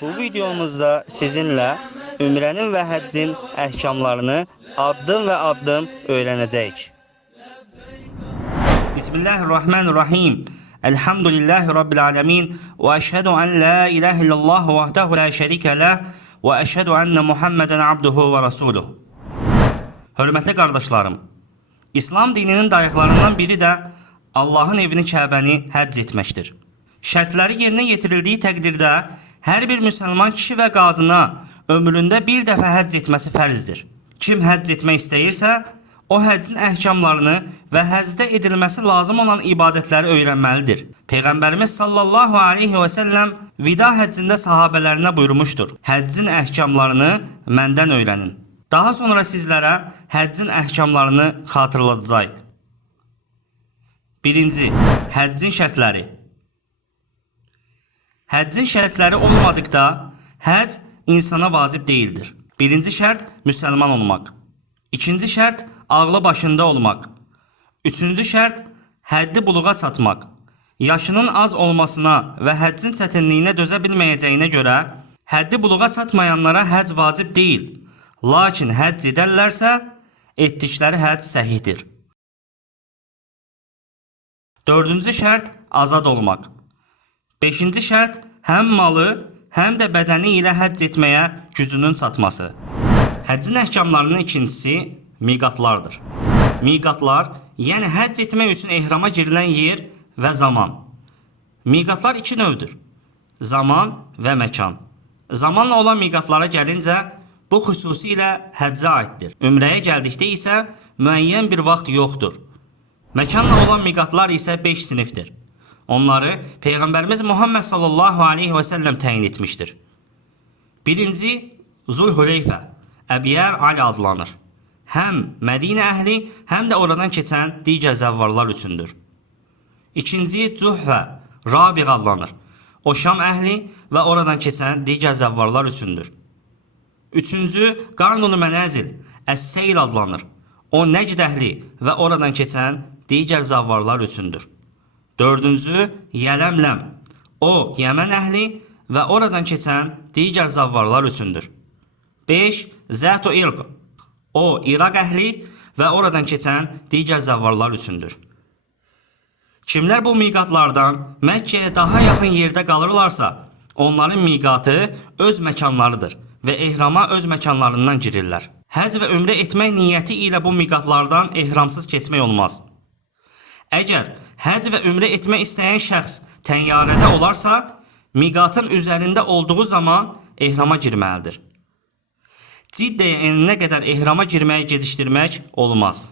Bu videomuzda sizinle ümrenin ve həccin əhkamlarını addım ve addım öğreneceğiz. Bismillahirrahmanirrahim. Elhamdülillahi Rabbil alemin. Ve eşhedü en la ilahe illallah vahdehu la şerike lah. Ve eşhedü enne Muhammeden abduhu ve rasuluh. Hörmətli qardaşlarım, İslam dininin dayaqlarından biri də Allahın evini Kəbəni həcc etməkdir. Şərtləri yerinə yetirildiyi təqdirdə hər bir müsəlman kişi və qadına ömründə bir dəfə həcc etməsi fərzdir. Kim həcc etmək istəyirsə, o həccin əhkamlarını və həccdə edilməsi lazım olan ibadətləri öyrənməlidir. Peyğəmbərimiz sallallahu aleyhi və səlləm vida həccində sahabələrinə buyurmuşdur: Həccin əhkamlarını məndən öyrənin. Daha sonra sizlərə həccin əhkamlarını xatırladacağıq. 1. Həccin şərtləri. Həccin şərtləri olmadıqda həcc insana vacib deyildir. 1-ci şərt müsəlman olmaq. 2-ci şərt ağlı başında olmaq. 3-cü şərt həddi buluğa çatmaq. Yaşının az olmasına və həccin çətinliyinə dözə bilməyəcəyinə görə həddi buluğa çatmayanlara həcc vacib deyil. Lakin həcc edərlərsə, etdikləri həcc səhihdir. 4-cü şərt azad olmaq. 5-ci şərt həm malı, həm də bədəni ilə həcc etməyə gücünün çatması. Həccin əhkamlarının ikincisi miqatlardır. Miqatlar, yəni həcc etmək üçün ehrama girilən yer və zaman. Miqatlar iki növdür: zaman və məkan. Zamanla olan miqatlara gəlincə, bu xüsusilə həccə aiddir. Ümrəyə gəldikdə isə müəyyən bir vaxt yoxdur. Məkanla olan miqatlar isə 5 sinifdir. Onları Peyğəmbərimiz Muhammed sallallahu aleyhi və səlləm təyin etmişdir. 1. Zulhuleyfə, Əbiyər Ali adlanır. Həm Mədinə əhli, həm də oradan keçən digər zəvvarlar üçündür. 2. Cuhfə, Rabiq adlanır. O Şam əhli və oradan keçən digər zəvvarlar üçündür. 3. Qarnul Mənəzil, Əs-Seyl adlanır. O Nəcd əhli və oradan keçən digər zəvvarlar üçündür. 4. Yələmləm, o Yəmən əhli və oradan keçən digər zəvvarlar üçündür. 5. Zət-u İrq, o İraq əhli və oradan keçən digər zəvvarlar üçündür. Kimlər bu miqatlardan Məkkəyə daha yaxın yerdə qalırlarsa, onların miqatı öz məkanlarıdır və ehrama öz məkanlarından girirlər. Həcc və ümrə etmək niyyəti ilə bu miqatlardan ehramsız keçmək olmaz. Əgər həcc və ümrə etmək istəyən şəxs təyyarədə olarsa, miqatın üzərində olduğu zaman ehrama girməlidir. Ciddəyə eninə qədər ehrama girməyi gecikdirmək olmaz.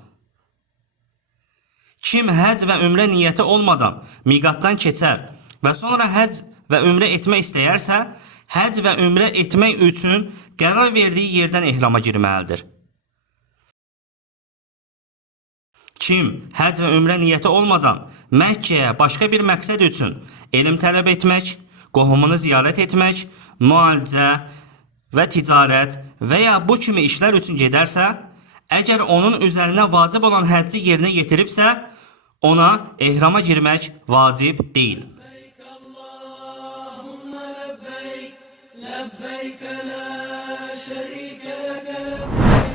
Kim həcc və ümrə niyyəti olmadan miqatdan keçər və sonra həcc və ümrə etmək istəyərsə, həcc və ümrə etmək üçün qərar verdiyi yerdən ehrama girməlidir. Kim həcc və ümrə niyyəti olmadan Məkkəyə başqa bir məqsəd üçün elm tələb etmək, qohumunu ziyarət etmək, müalicə və ticarət və ya bu kimi işlər üçün gedərsə, əgər onun üzərinə vacib olan həcci yerinə yetiribsə, ona ehrama girmək vacib deyil.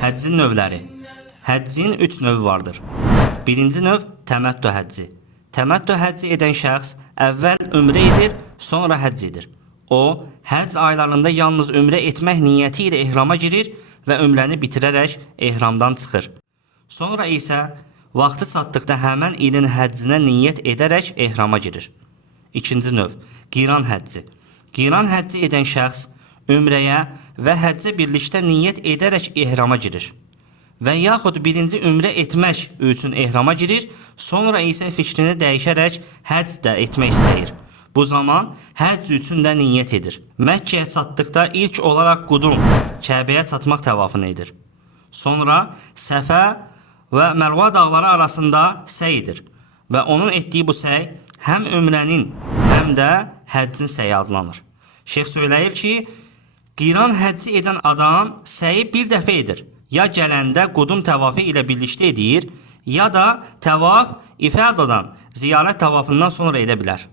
Həccin növləri. Həccin 3 növü vardır. 1-ci növ təməttü həcci. Təməttü həcci edən şəxs əvvəl ümrə edir, sonra həcc edir. O, həcc aylarında yalnız ümrə etmək niyyəti ilə ehrama girir və ümrəni bitirərək ehramdan çıxır. Sonra isə vaxtı çatdıqda həmən ilin həccinə niyyət edərək ehrama girir. 2-ci növ qiran həcci. Qiran həcci edən şəxs ümrəyə və həccə birlikdə niyyət edərək ehrama girir və yaxud birinci ümrə etmək üçün ehrama girir, sonra isə fikrini dəyişərək həcc də etmək istəyir. Bu zaman həcc üçün də niyyət edir. Məkkəyə çatdıqda ilk olaraq qudum, Kəbəyə çatmaq təvafını edir. Sonra Səfə və Mərva dağları arasında səy edir və onun etdiyi bu səy həm ümrənin, həm də həccin səyi adlanır. Şeyx söyləyir ki, qiran həcci edən adam səyi bir dəfə edir. Ya gələndə qudum təvafı ilə birlikdə edir, ya da təvaf ifadadan, ziyarət təvafından sonra edə bilər.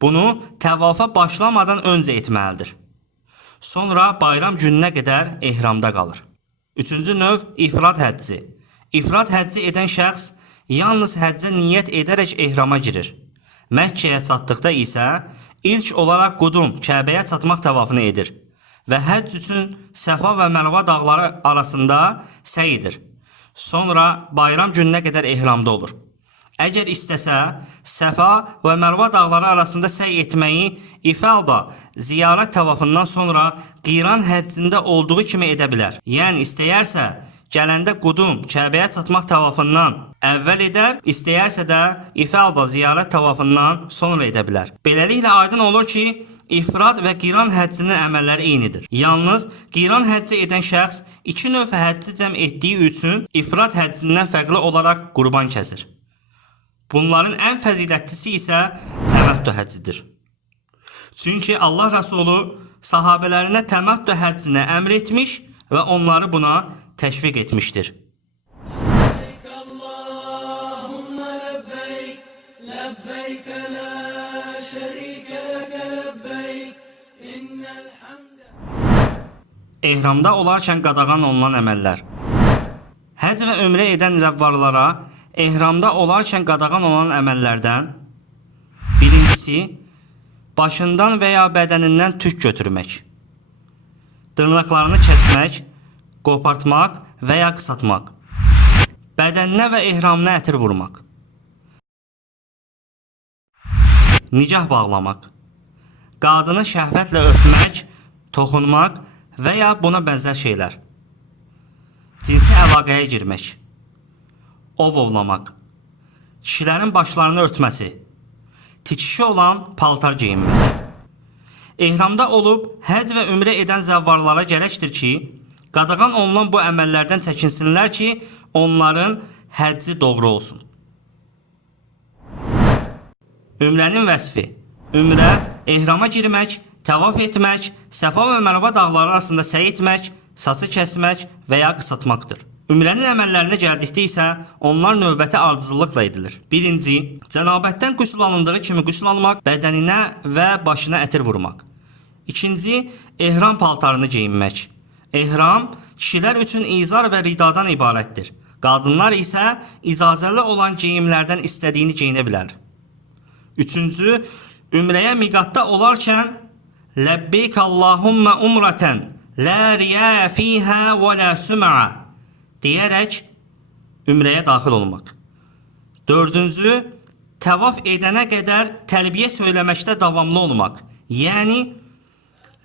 Bunu təvafa başlamadan öncə etməlidir. Sonra bayram gününə qədər ehramda qalır. Üçüncü növ ifrad həcci. İfrad həcci edən şəxs yalnız həccə niyyət edərək ehrama girir. Məkkəyə çatdıqda isə ilk olaraq qudum Kəbəyə çatmaq təvafını edir və həcc üçün Səfa və Mərva dağları arasında səy edir. Sonra bayram gününə qədər ehramda olur. Əgər istəsə, Səfa və Mərva dağları arasında səy etməyi ifalda ziyarət təvafından sonra qiran həccində olduğu kimi edə bilər. Yəni istəyərsə, gələndə qudum Kəbəyə çatmaq təvafından əvvəl edər, istəyərsə də ifalda ziyarət təvafından sonra edə bilər. Beləliklə aydın olur ki, ifrad və qiran həccinin əməlləri eynidir. Yalnız qiran həcci edən şəxs iki növ həcci cəm etdiyi üçün ifrad həccindən fərqli olaraq qurban kəsir. Bunların ən fəzilətlisi isə təməttü həccidir. Çünki Allah Rəsulu sahabələrinə təməttü həccinə əmr etmiş və onları buna təşviq etmişdir. Ehramda olarkən qadağan olunan əməllər. Həcc və ümrə edən zəvvarlara ehramda olarkən qadağan olan əməllərdən birincisi, başından və ya bədənindən tük götürmək, dırnaqlarını kəsmək, qopartmaq və ya qısaltmaq, bədəninə və ehramına ətir vurmaq, nicah bağlamaq, qadını şəhvətlə öpmək, toxunmaq və ya buna bənzər şeylər, cinsi əlaqəyə girmək, ov ovlamaq, kişilərin başlarını örtməsi, tikişi olan paltar geyinmək. Ehramda olub həcc və ümrə edən zəvvarlara gərəkdir ki, qadağan olunan bu əməllərdən çəkinsinlər ki, onların həcci doğru olsun. Ümrənin vəsfi. Ümrə, ehrama girmək, təvaf etmək, Səfa və Mərva dağları arasında səy etmək, saçı kəsmək və ya qısaltmaqdır. Ümrənin əməllərinə gəldikdə isə onlar növbəti ardıcıllıqla edilir. Birinci, cənabətdən qüsl alındığı kimi qüsl almaq, bədəninə və başına ətir vurmaq. İkinci, ehram paltarını geyinmək. Ehram kişilər üçün izar və ridadan ibarətdir. Qadınlar isə icazəli olan geyimlərdən istədiyini geyinə bilər. Üçüncü, ümrəyə miqatda olarkən Ləbbeyk Allahumma umratan la riya fiha və la sum'a deyərək ümrəyə daxil olmaq. Dördüncü, təvaf edənə qədər təlbiyə söyləməkdə davamlı olmaq. Yəni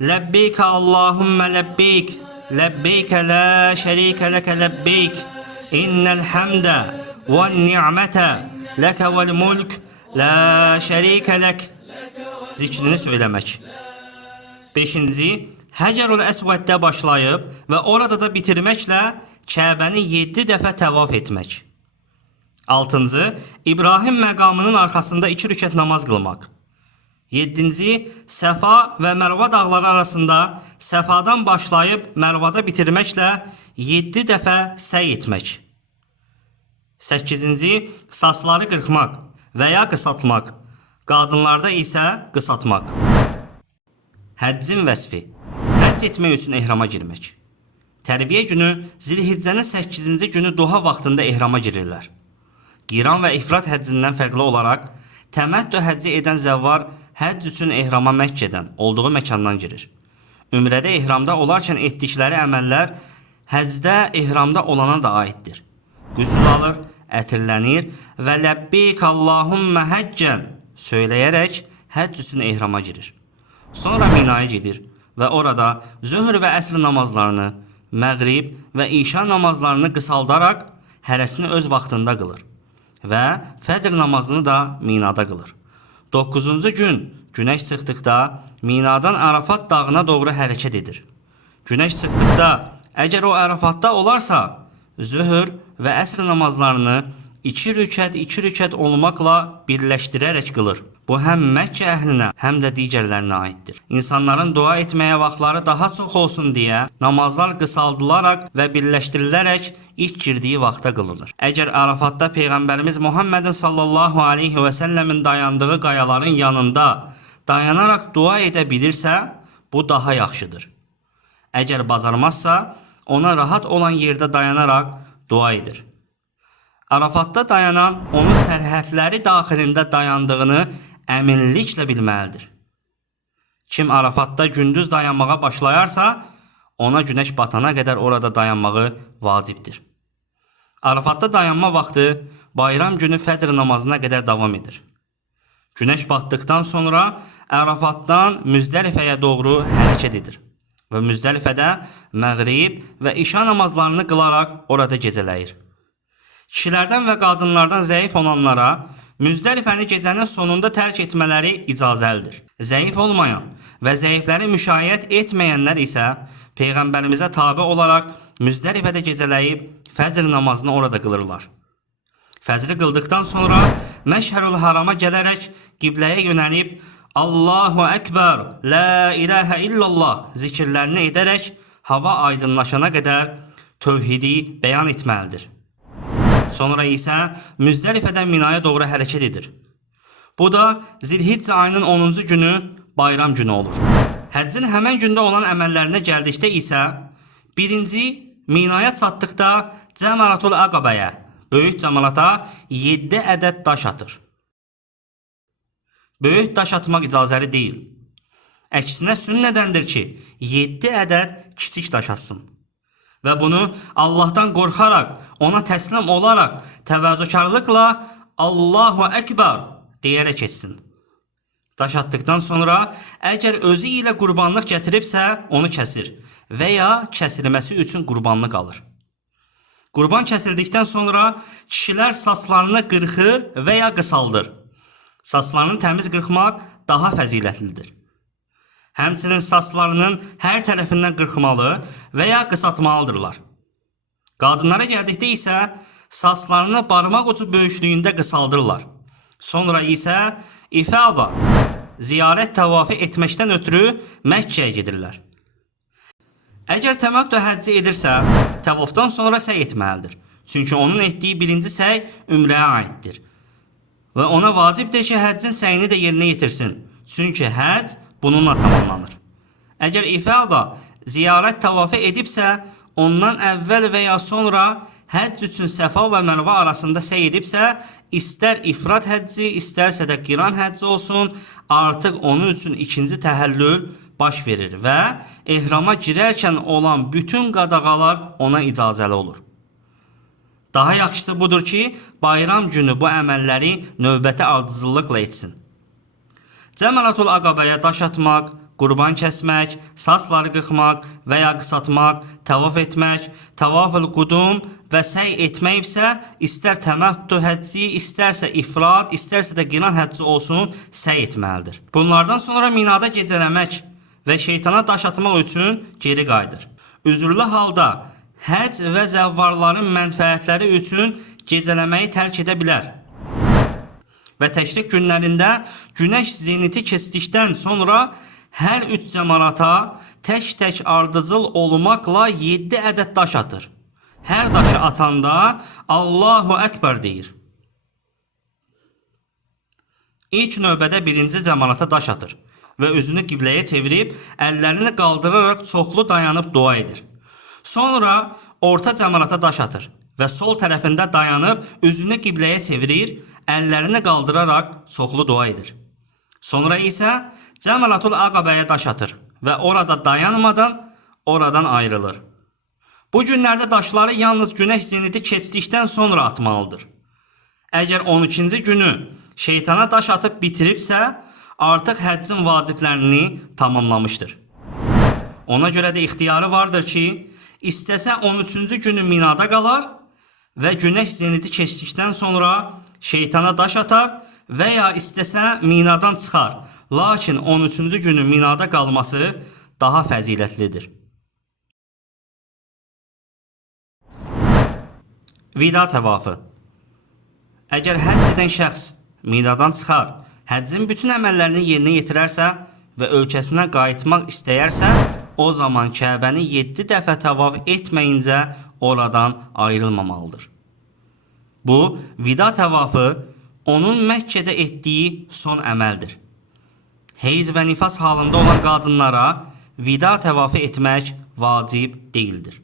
Ləbbeyk Allahumma ləbbeyk, ləbbeyk la şərikə ləkə ləbbeyk, innəl həmdə və ni'mətə ləkə vəl mulk la şərikə lək zikrini söyləmək. Beşinci, Həcərül Əsvəddə başlayıb və orada da bitirməklə Kəbəni 7 dəfə təvaf etmək. Altıncı, İbrahim məqamının arxasında 2 rükət namaz qılmaq. Yedinci, Səfa və Mərva dağları arasında Səfadan başlayıb Mərvada bitirməklə 7 dəfə səy etmək. Səkizinci, saçları qırxmaq və ya qısaltmaq. Qadınlarda isə qısaltmaq. Həccin vəsfi. Həcc etmək üçün ehrama girmək. Tərviyə günü Zilhiccənin 8-ci günü duha vaxtında ehrama girirlər. Qiran və ifrad həccindən fərqli olaraq, təməttü həcci edən zəvvar həcc üçün ehrama Məkkədən olduğu məkandan girir. Ümrədə ehramda olarkən etdikləri əməllər həcdə ehramda olana da aiddir. Qüsl alır, ətirlənir və Ləbbeyk Allahumma həccən söyləyərək həcc üçün ehrama girir. Sonra Minaya gedir və orada zöhr və əsr namazlarını, məğrib və işa namazlarını qısaldaraq hərəsini öz vaxtında qılır və fəcr namazını da Minada qılır. 9-cu gün günəş çıxdıqda Minadan Ərafat dağına doğru hərəkət edir. Günəş çıxdıqda əgər o Ərafatda olarsa, zöhr və əsr namazlarını 2 rükət olmaqla birləşdirərək qılır. Bu həm Məkkə əhlinə, həm də digərlərinə aiddir. İnsanların dua etməyə vaxtları daha çox olsun deyə namazlar qısaldılaraq və birləşdirilərək ilk girdiyi vaxta qılınır. Əgər Ərafatda Peyğəmbərimiz Muhammedin sallallahu aleyhi və səlləmin dayandığı qayaların yanında dayanaraq dua edə bilirsə, bu daha yaxşıdır. Əgər bacarmazsa, ona rahat olan yerdə dayanaraq dua edir. Arafatda dayanan onun sərhədləri daxilində dayandığını əminliklə bilməlidir. Kim Arafatda gündüz dayanmağa başlayarsa, ona günəş batana qədər orada dayanmağı vacibdir. Arafatda dayanma vaxtı bayram günü fəcr namazına qədər davam edir. Günəş batdıqdan sonra Ərafatdan Müzdəlifəyə doğru hərəkət edir və Müzdəlifədə məğrib və işa namazlarını qılaraq orada gecələyir. Kişilərdən və qadınlardan zəif olanlara Müzdəlifəni gecənin sonunda tərk etmələri icazəlidir. Zəif olmayan və zəifləri müşayiət etməyənlər isə Peyğəmbərimizə tabe olaraq Müzdəlifədə gecələyib fəcr namazını orada qılırlar. Fəcri qıldıqdan sonra Məşhərül Harama gələrək qibləyə yönəlib Allahu Ekber, La ilahə illallah zikirlərini edərək hava aydınlaşana qədər tövhidi bəyan etməlidir. Sonra isə Müzdəlifədən Minaya doğru hərəkət edir. Bu da Zilhiccə ayının 10-cu günü bayram günü olur. Həccin həmən gündə olan əməllərinə gəldikdə isə birinci Minaya çatdıqda Cəmaratul Əqabəyə, böyük cəmalata 7 ədəd daş atır. Böyük daş atmaq icazəli deyil. Əksinə sünnədəndir ki, 7 ədəd kiçik daş atsın. Və bunu Allahdan qorxaraq, ona təslim olaraq, təvazökarlıqla Allahu Ekber deyərək etsin. Daş atdıqdan sonra əgər özü ilə qurbanlıq gətiribsə, onu kəsir və ya kəsilməsi üçün qurbanlıq alır. Qurban kəsildikdən sonra kişilər saçlarını qırxır və ya qısaldır. Saçlarını təmiz qırxmaq daha fəzilətlidir. Həmçinin saçlarının hər tərəfindən qırxmalı və ya qısaltmalıdırlar. Qadınlara gəldikdə isə saçlarını barmaq ucu böyüklüyündə qısaldırlar. Sonra isə ifada, ziyarət təvafı etməkdən ötürü Məkkəyə gedirlər. Əgər təməttü həcci edirsə, təvafdan sonra səy etməlidir. Çünki onun etdiyi birinci səy ümrəyə aiddir. Və ona vacibdir ki, həccin səyini də yerinə yetirsin. Çünki həcc bununla tamamlanır. Əgər ifada, ziyarət təvafı edibsə, ondan əvvəl və ya sonra həcc üçün Səfa və Mərvə arasında səy edibsə, istər ifrad həcci, istərsə də qiran həcci olsun, artıq onun üçün ikinci təhəllül baş verir və ehrama girərkən olan bütün qadağalar ona icazəli olur. Daha yaxşısı budur ki, bayram günü bu əməlləri növbəti ardıcıllıqla etsin. Cəmaratul Əqabəyə daş atmaq, qurban kəsmək, saçları qırxmaq və ya qısaltmaq, təvaf etmək, təvaf-ül qudum və səy etmək isə istər təməttü həcci, istərsə ifrad, istərsə də qiran həcci olsun, səy etməlidir. Bunlardan sonra Minada gecələmək və şeytana daş atmaq üçün geri qayıdır. Üzürlü halda həcc və zəvvarların mənfəətləri üçün gecələməyi tərk edə bilər. Və təşrik günlərində günəş zeniti keçdikdən sonra hər 3 cəmarata tək-tək ardıcıl olmaqla 7 ədəd daş atır. Hər daşı atanda Allahu Ekber deyir. İlk növbədə birinci cəmarata daş atır və üzünü qibləyə çevirib, əllərini qaldıraraq çoxlu dayanıb dua edir. Sonra orta cəmarata daş atır və sol tərəfində dayanıb üzünü qibləyə çevirir, əllərini qaldıraraq çoxlu dua edir. Sonra isə Cəmaratul Əqabəyə daş atır və orada dayanmadan oradan ayrılır. Bu günlərdə daşları yalnız günəş zeniti keçdikdən sonra atmalıdır. Əgər 12-ci günü şeytana daş atıb bitiribsə, artıq həccin vaciblərini tamamlamışdır. Ona görə də ixtiyarı vardır ki, istəsə 13-cü günü Minada qalar və günəş zeniti keçdikdən sonra şeytana daş atar və ya istəsə Minadan çıxar. Lakin 13-cü günü Minada qalması daha fəzilətlidir. Vida təvafı. Əgər həcc edən şəxs Minadan çıxar, həccin bütün əməllərini yerinə yetirərsə və ölkəsinə qayıtmaq istəyərsə, o zaman Kəbəni 7 dəfə təvaf etməyincə oradan ayrılmamalıdır. Bu, vida təvafı onun Məkkədə etdiyi son əməldir. Heyz və nifas halında olan qadınlara vida təvafi etmək vacib deyildir.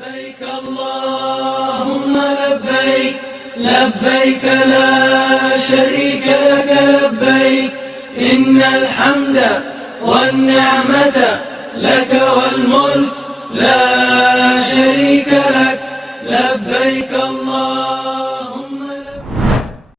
لبيك اللهم لبيك لبيك لا شريك لك لبيك إن الحمد والنعمة لك والملك لا شريك لك لبيك